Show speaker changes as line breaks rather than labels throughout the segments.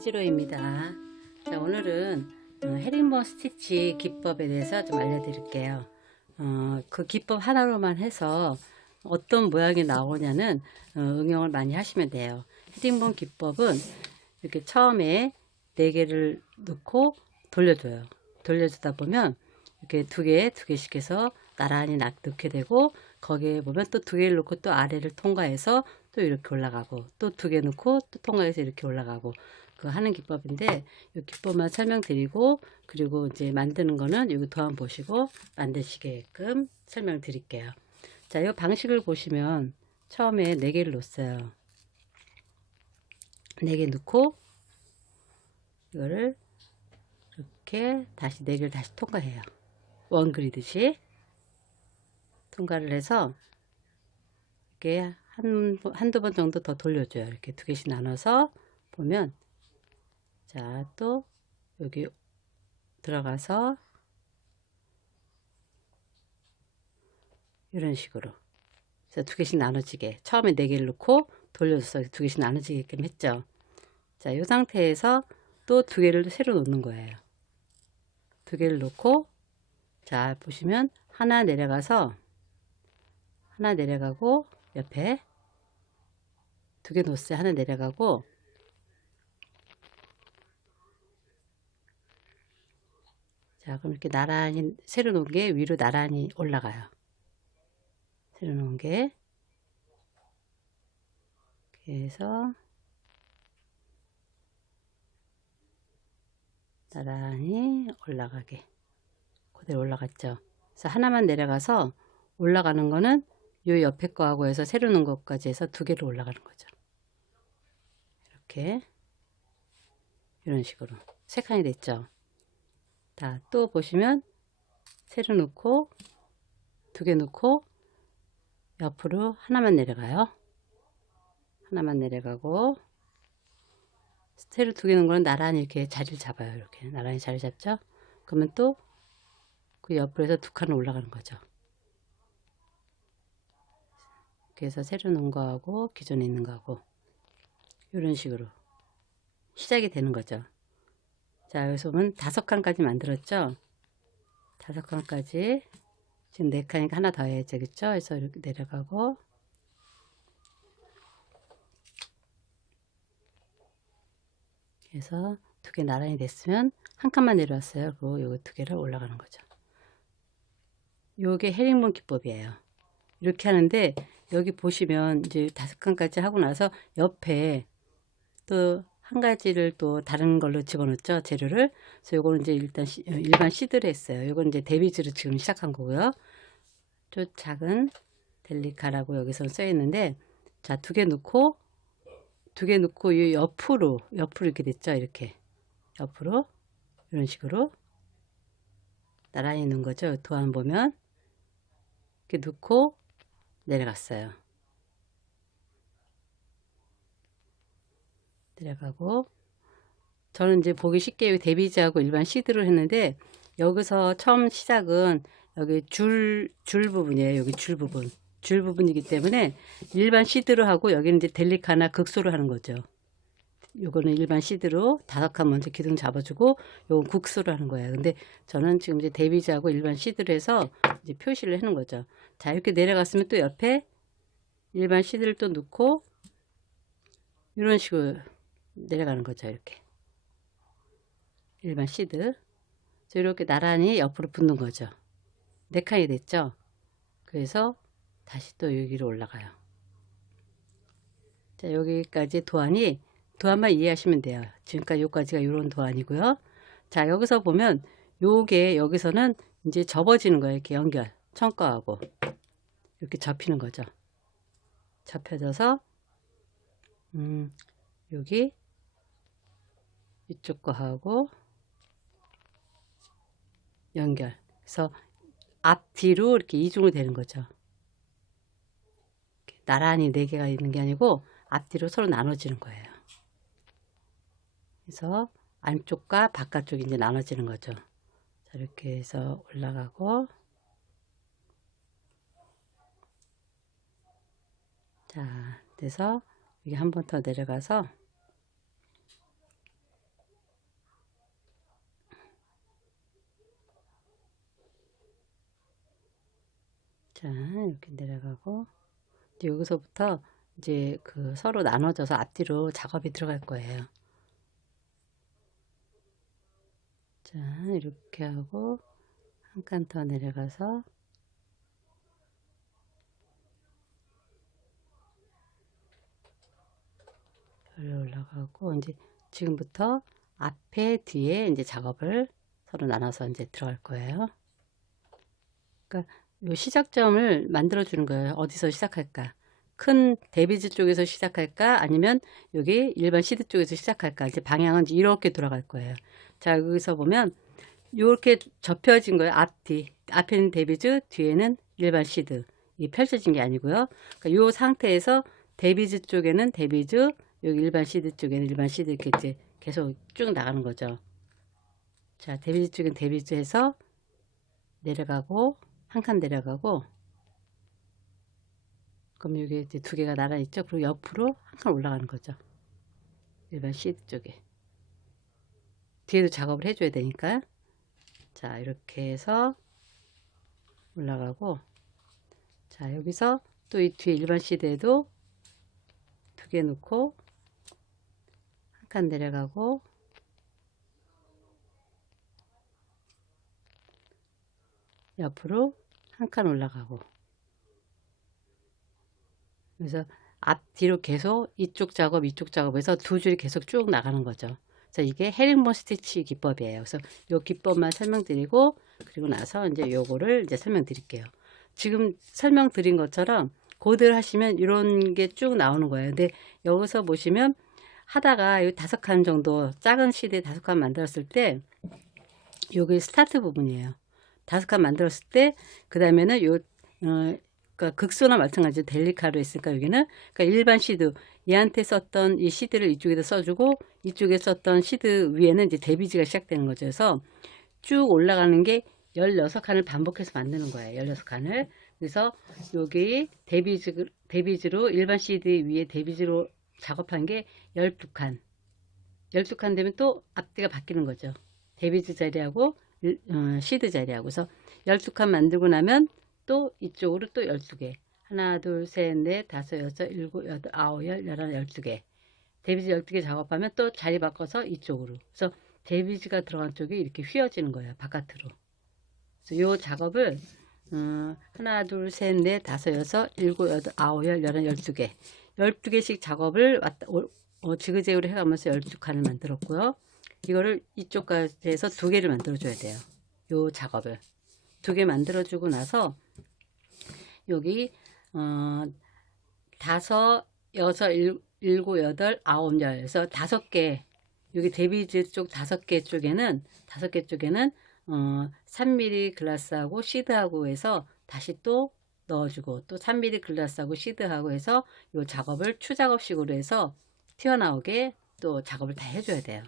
찌로입니다. 자, 오늘은 어, 헤링본 스티치 기법에 대해서 좀 알려드릴게요. 어, 그 기법 하나로만 해서 어떤 모양이 나오냐는 어, 응용을 많이 하시면 돼요. 헤링본 기법은 이렇게 처음에 네 개를 넣고 돌려줘요. 돌려주다 보면 이렇게 두 개, 두 개씩 해서 나란히 낙 넣게 되고 거기에 보면 또 두 개를 넣고 또 아래를 통과해서 또 이렇게 올라가고 또 두 개 넣고 또 통과해서 이렇게 올라가고 그 하는 기법인데 이 기법만 설명드리고 그리고 이제 만드는 거는 여기 도안 보시고 만드시게끔 설명드릴게요. 자, 이 방식을 보시면 처음에 네 개를 놓았어요. 네개 넣고 이거를 이렇게 다시 네 개를 다시 통과해요. 원 그리듯이 통과를 해서 이렇게 한, 한두 번 정도 더 돌려줘요. 이렇게 두 개씩 나눠서 보면 자, 또 여기 들어가서 이런 식으로 그래서 두 개씩 나눠지게 처음에 네 개를 넣고 돌려서 두 개씩 나눠지게끔 했죠. 자, 이 상태에서 또 두 개를 새로 놓는 거예요. 두 개를 놓고 자, 보시면 하나 내려가서 하나 내려가고 옆에 두 개 놓았어요. 하나 내려가고 자, 그럼 이렇게 나란히 새로 놓은 게 위로 나란히 올라가요. 새로 놓은 게 해서 나란히 올라가게 그대로 올라갔죠. 그래서 하나만 내려가서 올라가는 거는 요 옆에 거하고 해서 새로 놓은 것까지 해서 두 개로 올라가는 거죠. 이렇게 이런 식으로 세 칸이 됐죠. 자, 또 보시면 새로 놓고 두 개 놓고 옆으로 하나만 내려가요. 하나만 내려가고 새로 두개 놓은 거는 나란히 이렇게 자리를 잡아요. 이렇게 나란히 자리 잡죠. 그러면 또 그 옆으로 해서 두 칸을 올라가는 거죠. 그래서 새로 놓은 거하고 기존에 있는 거하고 이런 식으로 시작이 되는 거죠. 자, 여기서 보면 다섯 칸까지 만들었죠? 다섯 칸까지. 지금 네 칸이니까 하나 더 해야죠. 그쵸? 그래서 이렇게 내려가고. 그래서 두 개 나란히 됐으면 한 칸만 내려왔어요. 그리고 요거 두 개를 올라가는 거죠. 요게 헤링본 기법이에요. 이렇게 하는데 여기 보시면 이제 다섯 칸까지 하고 나서 옆에 또 한 가지를 또 다른 걸로 집어넣죠 재료를. 그래서 요거는 이제 일단 시, 일반 시드를 했어요. 요건 이제 데비즈로 지금 시작한 거고요. 저 작은 델리카라고 여기서 써 있는데 자 두 개 넣고 두 개 넣고 이 옆으로 옆으로 이렇게 됐죠 이렇게. 옆으로 이런 식으로 나란히 있는 거죠 도안 보면. 이렇게 넣고 내려갔어요 내려가고 저는 이제 보기 쉽게 데비지하고 일반 시드를 했는데 여기서 처음 시작은 여기 줄, 줄 부분이에요. 여기 줄 부분. 줄 부분이기 때문에 일반 시드로 하고 여기는 이제 델리카나 극소로 하는 거죠. 요거는 일반 시드로 다섯 칸 먼저 기둥 잡아주고 요건 국수로 하는 거예요. 근데 저는 지금 이제 데비지하고 일반 시드로 해서 이제 표시를 하는 거죠. 자, 이렇게 내려갔으면 또 옆에 일반 시드를 또 넣고 이런 식으로 내려가는 거죠. 이렇게. 일반 시드. 이렇게 나란히 옆으로 붙는 거죠. 네 칸이 됐죠. 그래서 다시 또 여기로 올라가요. 자, 여기까지 도안이 도안만 이해하시면 돼요. 지금까지 여기까지가 이런 도안이고요. 자, 여기서 보면 요게 여기서는 이제 접어지는 거예요. 이렇게 연결. 청가하고 이렇게 접히는 거죠. 접혀져서 음, 여기 이쪽 거 하고 연결. 그래서 앞뒤로 이렇게 이중으로 되는 거죠. 나란히 네 개가 있는 게 아니고 앞뒤로 서로 나눠지는 거예요. 그래서 안쪽과 바깥쪽이 이제 나눠지는 거죠. 자, 이렇게 해서 올라가고 자, 그래서 여기 한 번 더 내려가서 자, 이렇게 내려가고, 이제 여기서부터 이제 그 서로 나눠져서 앞뒤로 작업이 들어갈 거예요. 자, 이렇게 하고, 한 칸 더 내려가서, 올라가고, 이제 지금부터 앞에, 뒤에 이제 작업을 서로 나눠서 이제 들어갈 거예요. 그러니까 요 시작점을 만들어 주는 거예요. 어디서 시작할까? 큰 데비즈 쪽에서 시작할까? 아니면 여기 일반 시드 쪽에서 시작할까? 이제 방향은 이렇게 돌아갈 거예요. 자, 여기서 보면 이렇게 접혀진 거예요. 앞, 뒤. 앞에는 데비즈, 뒤에는 일반 시드. 이 펼쳐진 게 아니고요. 그러니까 요 상태에서 데비즈 쪽에는 데비즈, 여기 일반 시드 쪽에는 일반 시드 이렇게 이제 계속 쭉 나가는 거죠. 자, 데비즈 쪽엔 데비즈 해서 내려가고, 한 칸 내려가고, 그럼 여기 이제 두 개가 나란히 있죠? 그리고 옆으로 한 칸 올라가는 거죠. 일반 시드 쪽에. 뒤에도 작업을 해줘야 되니까. 자, 이렇게 해서 올라가고, 자, 여기서 또 이 뒤에 일반 시드에도 두 개 놓고, 한 칸 내려가고, 옆으로 한 칸 올라가고 그래서 앞뒤로 계속 이쪽 작업 이쪽 작업에서 두 줄이 계속 쭉 나가는 거죠. 그래서 이게 헤링본 스티치 기법이에요. 그래서 요 기법만 설명드리고 그리고 나서 이제 요거를 이제 설명드릴게요. 지금 설명드린 것처럼 고대를 하시면 이런 게 쭉 나오는 거예요. 근데 여기서 보시면 하다가 이 다섯 칸 정도 작은 시대 다섯 칸 만들었을 때 여기 스타트 부분이에요. 다섯 칸 만들었을 때, 그 다음에는 요, 어, 그니까 극소나 마찬가지로 델리카로 했으니까 여기는, 그니까 일반 시드, 얘한테 썼던 이 시드를 이쪽에다 써주고, 이쪽에 썼던 시드 위에는 이제 데비지가 시작되는 거죠. 그래서 쭉 올라가는 게 16칸을 반복해서 만드는 거예요. 16칸을. 그래서 여기 데비즈, 데비즈로, 일반 시드 위에 데비즈로 작업한 게 12칸. 12칸 되면 또 앞뒤가 바뀌는 거죠. 데비즈 자리하고 어, 시드 자리하고 그래서 12칸 만들고 나면 또 이쪽으로 또 12개. 하나 둘셋넷 다섯 여섯 일곱 여덟 아홉 열 열하나 12개. 데비지 12개 작업하면 또 자리 바꿔서 이쪽으로. 그래서 데비지가 들어간 쪽이 이렇게 휘어지는 거예요 바깥으로. 그래서 요 작업을 어, 하나 둘셋넷 다섯 여섯 일곱 여덟 아홉 열 열하나 12개. 12개씩 작업을 왔다, 어, 지그재그로 해가면서 12칸을 만들었고요 이거를 이쪽까지 해서 두 개를 만들어 줘야 돼요. 요 작업을 두 개 만들어 주고 나서 여기 어 다섯 여섯 일, 일곱 여덟 아홉 열 그래서 다섯 개 여기 데비즈 쪽 다섯 개 쪽에는 다섯 개 쪽에는 어 3mm 글라스하고 시드하고 해서 다시 또 넣어주고 또 3mm 글라스하고 시드하고 해서 요 작업을 추작업식으로 해서 튀어나오게 또 작업을 다 해줘야 돼요.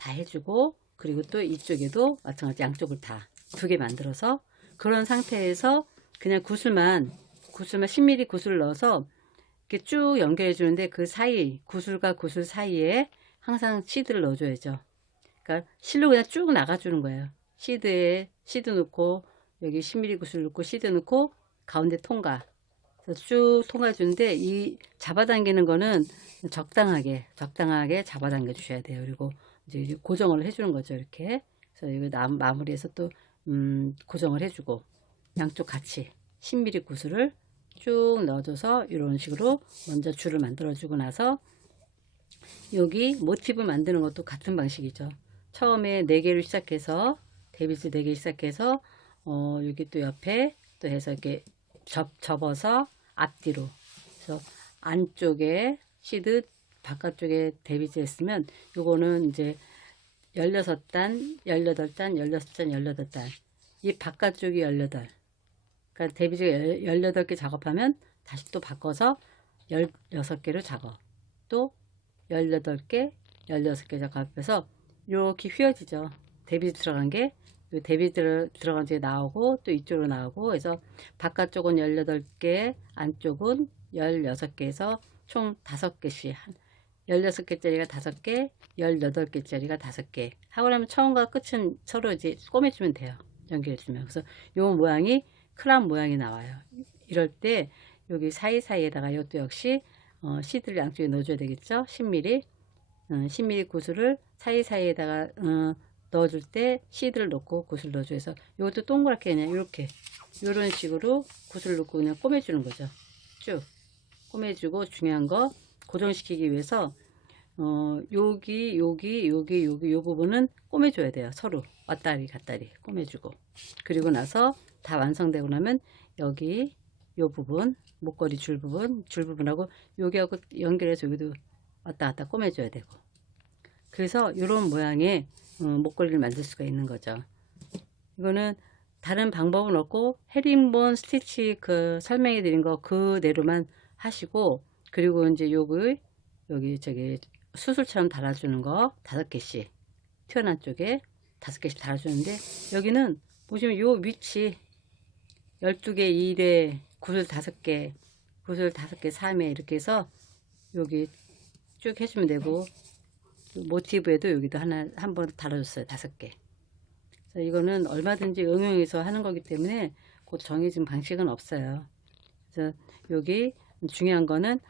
다 해주고 그리고 또 이쪽에도 마찬가지 양쪽을 다 두 개 만들어서 그런 상태에서 그냥 구슬만 구슬만 10mm 구슬을 넣어서 이렇게 쭉 연결해 주는데 그 사이 구슬과 구슬 사이에 항상 시드를 넣어줘야죠. 그러니까 실로 그냥 쭉 나가주는 거예요. 시드에 시드 넣고 여기 10mm 구슬 넣고 시드 넣고 가운데 통과. 쭉 통과 주는데 이 잡아당기는 거는 적당하게 적당하게 잡아당겨 주셔야 돼요. 그리고 이제 고정을 해주는 거죠. 이렇게. 그래서 이거 남, 마무리해서 또, 음, 고정을 해주고, 양쪽 같이 10mm 구슬을 쭉 넣어줘서 이런 식으로 먼저 줄을 만들어주고 나서 여기 모티브 만드는 것도 같은 방식이죠. 처음에 4개를 시작해서 데비스 4개 시작해서 어, 여기 또 옆에 또 해서 이렇게 접, 접어서 앞뒤로 그래서 안쪽에 시드 바깥쪽에 데비지 했으면 요거는 이제 16단, 18단, 16단, 18단. 이 바깥쪽이 18. 그러니까 데비지가 18개 작업하면 다시 또 바꿔서 16개로 작업. 또 18개, 16개 작업해서 이렇게 휘어지죠. 데비지 들어간 게 데비지 들어간 게 나오고 또 이쪽으로 나오고 해서 바깥쪽은 18개, 안쪽은 16개에서 총 5개씩 16개짜리가 5개, 18개짜리가 5개. 하고 나면 처음과 끝은 서로 이제 꼬매주면 돼요. 연결해주면. 그래서 요 모양이 크라운 모양이 나와요. 이럴 때 여기 사이사이에다가 이것도 역시 어, 시드를 양쪽에 넣어줘야 되겠죠. 10mm, 어, 10mm 구슬을 사이사이에다가 어, 넣어줄 때 시드를 넣고 구슬 넣어줘 서 이것도 동그랗게 그냥 이렇게 이런 식으로 구슬 넣고 그냥 꼬매주는 거죠. 쭉 꼬매주고 중요한 거 고정시키기 위해서 어, 여기, 여기, 여기, 여기, 요 부분은 꼬매줘야 돼요. 서로. 왔다리 갔다리 꼬매주고. 그리고 나서 다 완성되고 나면 여기, 요 부분, 목걸이 줄 부분, 줄 부분하고 여기하고 연결해서 여기도 왔다 갔다 꼬매줘야 되고. 그래서 이런 모양의 어, 목걸이를 만들 수가 있는 거죠. 이거는 다른 방법은 없고 헤링본 스티치 그 설명해 드린 거 그대로만 하시고 그리고 이제 요거 여기 저기 수술처럼 달아주는 거 다섯 개씩 튀어나온 쪽에 다섯 개씩 달아주는데 여기는 보시면 요 위치 12개 1에 구슬 다섯 개 구슬 다섯 개 3에 이렇게 해서 여기 쭉 해주면 되고 모티브에도 여기도 하나 한 번 달아줬어요 다섯 개. 이거는 얼마든지 응용해서 하는 거기 때문에 곧 정해진 방식은 없어요. 그래서 여기 중요한 거는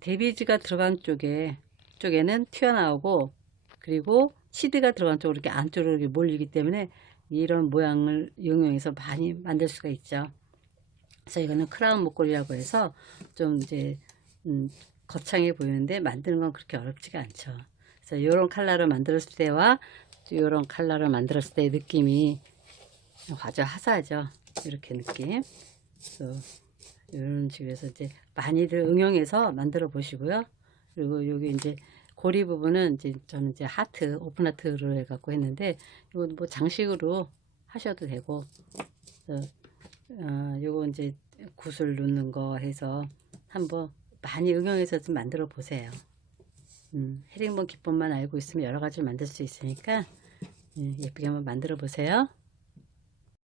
데비지가 들어간 쪽에 쪽에는 튀어나오고 그리고 시드가 들어간 쪽으로 이렇게 안쪽으로 이렇게 몰리기 때문에 이런 모양을 이용해서 많이 만들 수가 있죠. 그래서 이거는 크라운 목걸이라고 해서 좀 이제 음, 거창해 보이는데 만드는 건 그렇게 어렵지가 않죠. 그래서 이런 컬러를 만들었을 때와 이런 컬러를 만들었을 때의 느낌이 아주 화사하죠. 이렇게 느낌. 그래서 이런 식으로 해서 이제 많이들 응용해서 만들어 보시고요. 그리고 여기 이제 고리 부분은 이제 저는 이제 하트, 오픈 하트로 해갖고 했는데 이건 뭐 장식으로 하셔도 되고, 그래서 어, 요거 이제 구슬 넣는 거 해서 한번 많이 응용해서 좀 만들어 보세요. 음, 헤링본 기법만 알고 있으면 여러 가지 만들 수 있으니까 예, 예쁘게 한번 만들어 보세요.